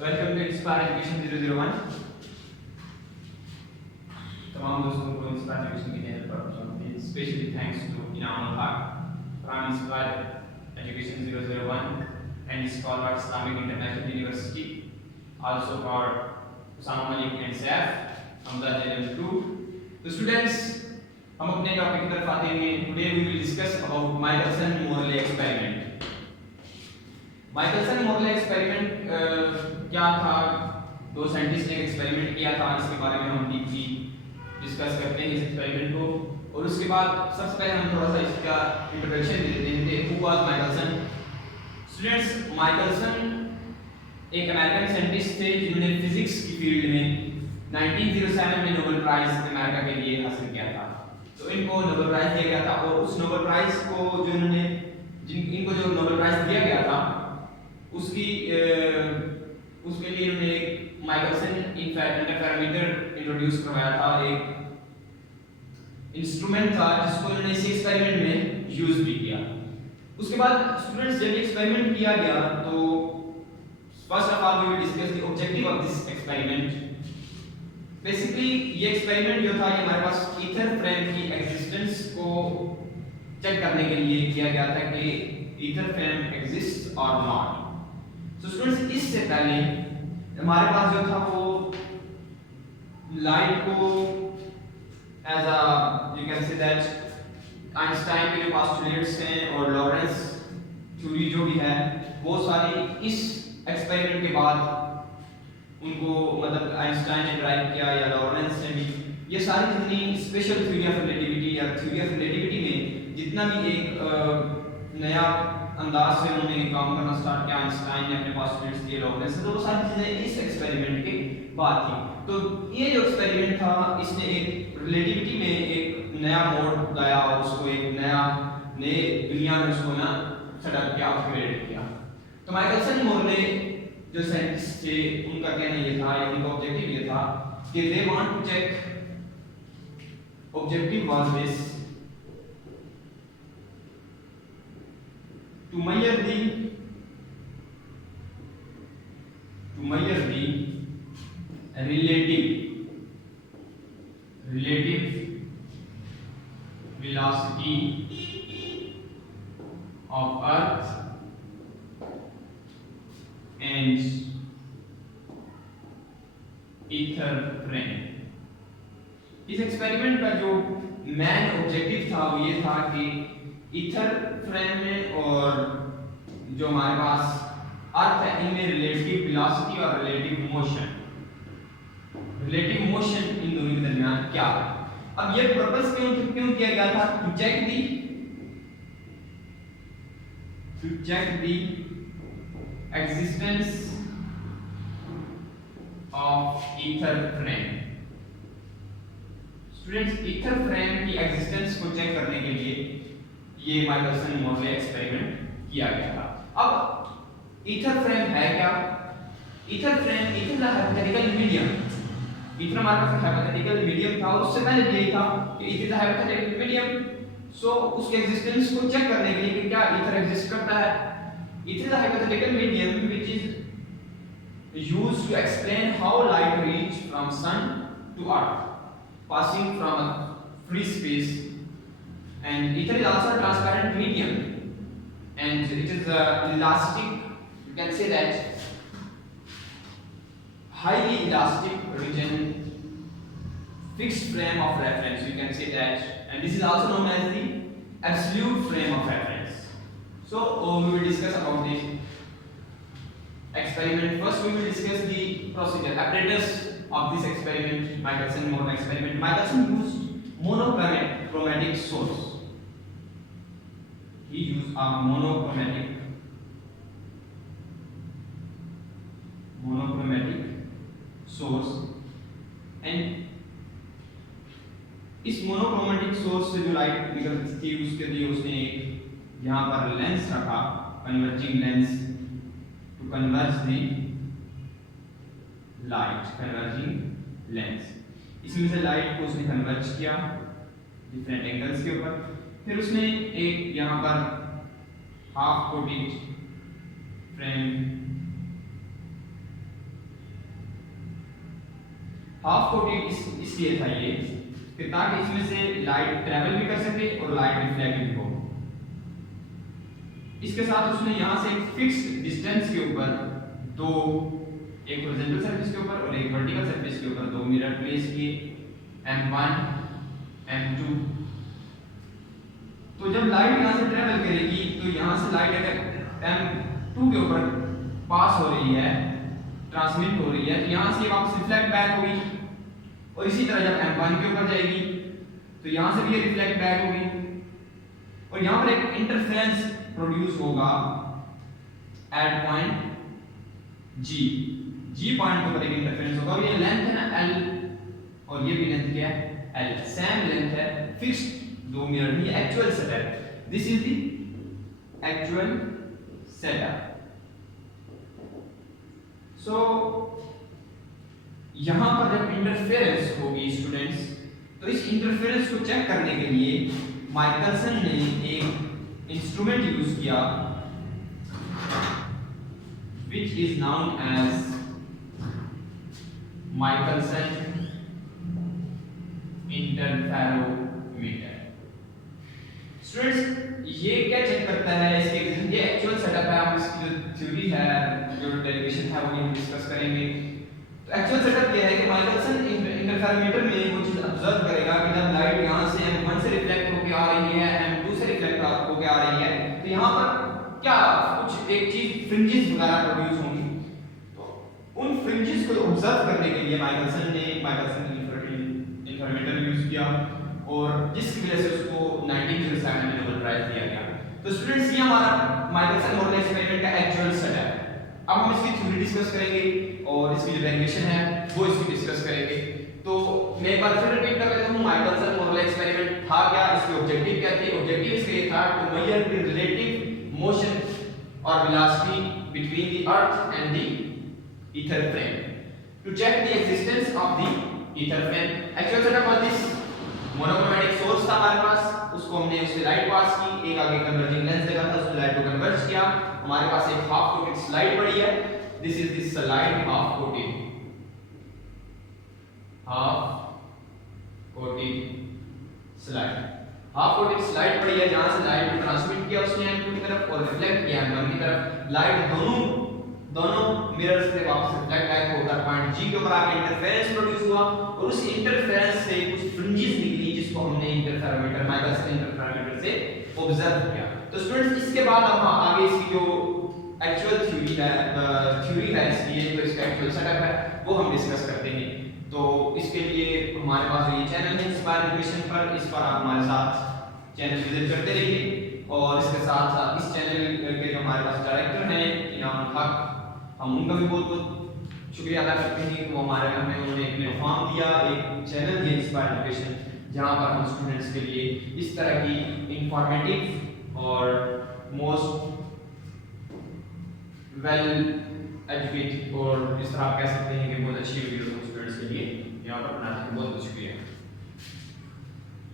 Welcome to inspire education 001। तमाम दोस्तों को इंस्पायर एजुकेशन के चैनल पर स्पेशली थैंक्स टू इनाम हक from inspire education 001 and scholar Islamic International University, also for Usama Malik and Saif Hamza Level 2. तो students, हम अपने टॉपिक की तरफ आते हैं। Today we will discuss about Michelson Morley experiment. Michelson Morley experiment क्या था? दो साइंटिस्ट ने एक्सपेरिमेंट किया था, इसके बारे में हम डीपली डिस्कस करते हैं इस एक्सपेरिमेंट को। और उसके बाद सबसे पहले हम थोड़ा सा इसका इंट्रोडक्शन दे देते हैं। Who was Michelson? Students, Michelson एक अमेरिकन साइंटिस्ट थे जिन्होंने फिजिक्स की फील्ड में 1907 में नोबेल प्राइज अमेरिका के लिए हासिल किया था। तो इनको नोबेल प्राइज दिया गया था और उस नोबेल प्राइज को जो इन्होंने इनको जो नोबेल प्राइज दिया गया था उसके लिए उन्होंने माइकलसन इंटरफेरोमीटर इंट्रोड्यूस करवाया था। एक इंस्ट्रूमेंट था जिसको उन्होंने इस एक्सपेरिमेंट में यूज भी किया। उसके बाद स्टूडेंट्स, जब एक्सपेरिमेंट किया गया तो first of all we will discuss the objective of this experiment. Basically ये एक्सपेरिमेंट जो था ये हमारे पास ईथर फ्रेम की एग्जिस्टेंस को चेक करने के लिए किया गया था कि ईथर फ्रेम एग्जिस्ट और नॉट। सो स्टूडेंट्स, इससे पहले हमारे पास जो था वो लाइट को as a you can say that Einstein के जो पोस्टुलेट्स हैं और लॉरेंस थ्योरी जो भी है वो सारी इस एक्सपेरिमेंट के बाद उनको मतलब आइंस्टाइन ने ड्राइव किया या लॉरेंस ने भी, ये सारी जितनी स्पेशल थ्योरी ऑफ रिलेटिविटी या थ्योरी ऑफ रिलेटिविटी में जितना भी एक नया अंदाज से उन्होंने काम करना स्टार्ट किया, आइंस्टाइन ने अपने पोस्टुलेट्स दिए, लॉरेंस ने, तो वो सारी चीजें इस एक्सपेरिमेंट के बाद थी। तो ये जो एक्सपेरिमेंट था इसने एक रिलेटिविटी में एक नया मोड लाया और उसको एक नए दुनिया में उसको ना सेटअप किया, अपग्रेड किया। तो माइकलसन-मोरले जो साइंटिस्ट थे उनका कहना ये था या उनका ऑब्जेक्टिव ये था कि they want to check, objective was this, to measure the relative velocity of Earth and ether frame। इस एक्सपेरिमेंट का जो मेन ऑब्जेक्टिव था वो ये था कि ईथर फ्रेम में और जो हमारे पास अर्थ है इनमें रिलेटिव वेलोसिटी और रिलेटिव मोशन इन दोनों के दरमियान क्या है। अब ये पर्पस क्यों किया गया था? To check the existence of ether frame। Students, ether frame की एग्जिस्टेंस को चेक करने के लिए ये माइकलसन-मोरले एक्सपेरिमेंट किया गया था। अब ईथर फ्रेम है क्या? Ether frame it is a hypothetical medium. Ether हमारे पास हाइपोथेटिकल मीडियम था और उससे पहले यही था कि it is a hypothetical medium. So उसके एग्जिस्टेंस को चेक करने के लिए कि क्या ईथर एग्जिस्ट करता है। It is a hypothetical medium which is used to explain how light reach from sun to earth, passing from a free space. And ether is also a transparent medium, and it is elastic. You can say that highly elastic region, fixed frame of reference. You can say that, and this is also known as the absolute frame of reference. So we will discuss about this experiment. First we will discuss the procedure, apparatus of this experiment, Michelson-Morley experiment. Michelson used monochromatic source. He used a monochromatic source, and इस monochromatic source से जो light निकलती थी उसके लिए उसने एक यहाँ पर लेंस रखा, converging lens, to converge the light, converging lens. इसमें से लाइट को उसने कन्वर्ज किया डिफरेंट एंगल्स के ऊपर। फिर उसने एक यहाँ पर half coated frame half coated इसलिए था ये कि ताकि इसमें से लाइट ट्रेवल भी कर सके और लाइट रिफ्लेक्ट भी हो। इसके साथ उसने यहाँ से एक फिक्स्ड डिस्टेंस के ऊपर दो, एक हॉरिजॉन्टल सरफेस के ऊपर और एक वर्टिकल सरफेस के ऊपर दो मिरर प्लेस किए, M1 M2। तो जब लाइट यहाँ से ट्रेवल करेगी तो यहाँ से लाइट अगर M2 के ऊपर पास हो रही है, ट्रांसमिट हो रही है, तो यहाँ से वापस रिफ्लेक्ट बैक होगी, और इसी तरह जब M1 के ऊपर जाएगी तो यहाँ से भी ये रिफ्लेक्ट बैक होगी, और यहाँ पर एक इंटरफेरेंस प्रोड्यूस होगा एट पॉइंट G पॉइंट के ऊपर एक इंटरफेरेंस होगा, और ये लेंथ है ना L, और ये भी लेंथ क्या है L, सेम लेंथ है, फिक्स्ड दो मिरर, ये actual setup, this is the actual setup. So यहां पर जब इंटरफेरेंस होगी स्टूडेंट्स, तो इस इंटरफेरेंस को चेक करने के लिए माइकलसन ने एक इंस्ट्रूमेंट यूज किया which is known as Michelson interferometer। Students ये क्या चेक करता है, इसके ये एक्चुअल सेटअप है, हम इसकी जो थ्योरी है, जो डेरिवेशन है, वो हम डिस्कस करेंगे। तो एक्चुअल सेटअप ये है कि माइकलसन इंटरफेरोमीटर में वो चीज ऑब्जर्व करेगा कि जब लाइट यहाँ से M1 से रिफ्लेक्ट होकर आ रही है, M2 से रिफ्लेक्ट होकर आ रही है, तो यहाँ पर क्या कुछ एक चीज फ्रिंजेस वगैरह प्रोड्यूस होंगी। तो उन फ्रिंजेस को ऑब्जर्व करने के लिए माइकलसन इंटरफेरोमीटर यूज किया, और जिसकी वजह से उसको 1907 में नोबेल प्राइज दिया गया। तो स्टूडेंट्स ये हमारा माइकलसन मॉडल एक्सपेरिमेंट का एक्चुअल सेटअप है। अब हम इसकी थ्योरी डिस्कस करेंगे और इसकी जो डेरिवेशन है वो इसकी डिस्कस करेंगे। तो मैं एक बार फिर रिपीट कर लेता हूं, माइकलसन मॉडल एक्सपेरिमेंट था क्या, इसके ऑब्जेक्टिव क्या थे। ऑब्जेक्टिव इसके लिए था to measure the relative motion और velocity between the earth and the ether frame, to check the existence of the ether frame। Actual setup was this, monochromatic source था हमारे पास, उसको हमने उससे लाइट पास की, एक आगे कन्वर्जिंग लेंस लगा था, उसने लाइट को कन्वर्ज किया। हमारे पास एक हाफ कोटेड स्लाइड पड़ी है, this is this slide half coated slide, half coated slide पड़ी है, जहां से लाइट को ट्रांसमिट किया उसने M2 की तरफ और रिफ्लेक्ट किया M1 की तरफ। लाइट दोनों मिरर्स से वापस रिफ्लेक्ट बैक होकर पॉइंट G के ऊपर आके इंटरफेरेंस प्रोड्यूस हुआ, और उस इंटरफेरेंस से कुछ फ्रिंजेस निकली, जिसको हमने इंटरफेरोमीटर, माइकलसन इंटरफेरोमीटर से ऑब्जर्व किया। तो स्टूडेंट्स इसके बाद अब आगे इसकी जो एक्चुअल थ्योरी है इसकी, तो इसका एक्चुअल सेटअप है, वो हम डिस्कस करते हैं। तो इसके लिए हमारे पास जो ये चैनल है इंस्पायर एजुकेशन पर, इस पर आप हमारे साथ चैनल विजिट करते रहिए, और इसके साथ साथ इस चैनल के जो हमारे पास डायरेक्टर हैं इनाम हक, हम उनका भी बहुत बहुत शुक्रिया अदा करते हैं कि वो हमारे हमें उन्होंने एक प्लेटफॉर्म दिया, एक चैनल दिया इंस्पायर एजुकेशन, जहां पर हम स्टूडेंट्स के लिए इस तरह की इंफॉर्मेटिव और मोस्ट वेल एजुकेटेड, और इस तरह आप कह सकते हैं कि बहुत अच्छी वीडियोस हम स्टूडेंट्स के लिए यहाँ पर बनाते हैं। बहुत बहुत शुक्रिया।